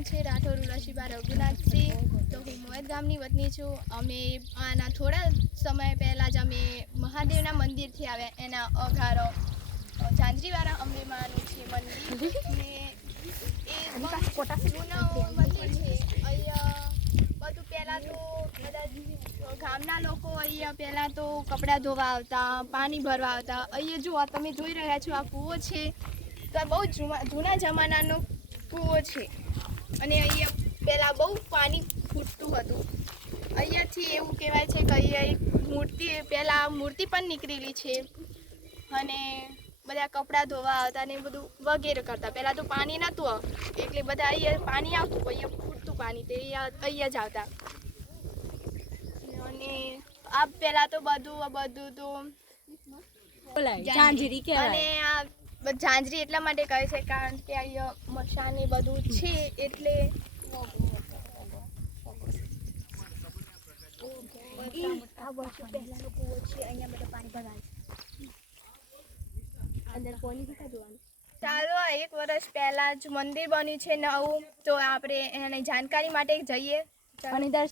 નામ છે રાઠોડ ઉર્વશીબા રઘુનાથસિંહ. તો હું મોહેત ગામની વતની છું. અમે આના થોડા સમય પહેલાં જ અમે મહાદેવના મંદિરથી આવ્યા. એના અઘારો ઝાંઝરીવાળા અંબેમાનું છે મંદિર ને એ જૂનું મંદિર છે. અહીંયા બધું પહેલાં તો બધા ગામના લોકો અહીંયા પહેલાં તો કપડાં ધોવા આવતા, પાણી ભરવા આવતા. અહીંયા જો તમે જોઈ રહ્યા છો આ કૂવો છે, તો આ બહુ જૂના જમાનાનો કૂવો છે અને અહીંયા પહેલાં બહુ પાણી ફૂટતું હતું. અહીંયાથી એવું કહેવાય છે કે અહીંયા એક પહેલાં મૂર્તિ પણ નીકળેલી છે અને બધા કપડાં ધોવા આવતા ને બધું વગેરે કરતા. પહેલાં તો પાણી નહોતું એટલે બધા અહીંયા પાણી આવતું, અહીંયા ફૂટતું પાણી તે અહીંયા જ આવતા. અને આ પહેલાં તો બધું તો ઝાંઝરી કહેવાય. અને આ ઝાંઝરી એટલા માટે કહે છે કારણ કે અહીંયા મશાન એ બધું છે એટલે આ વર્ષો પહેલાનો કૂવો છે, અહીંયા બધા પાણી ભરાય છે. અંદર પાણી કેટલા જોવાનું. ચાલો 1 વર્ષ પહેલાં જ મંદિર બન્યું છે નવું, તો આપણે એની જાણકારી માટે જઈએ. અને દર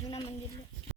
જૂના મંદિર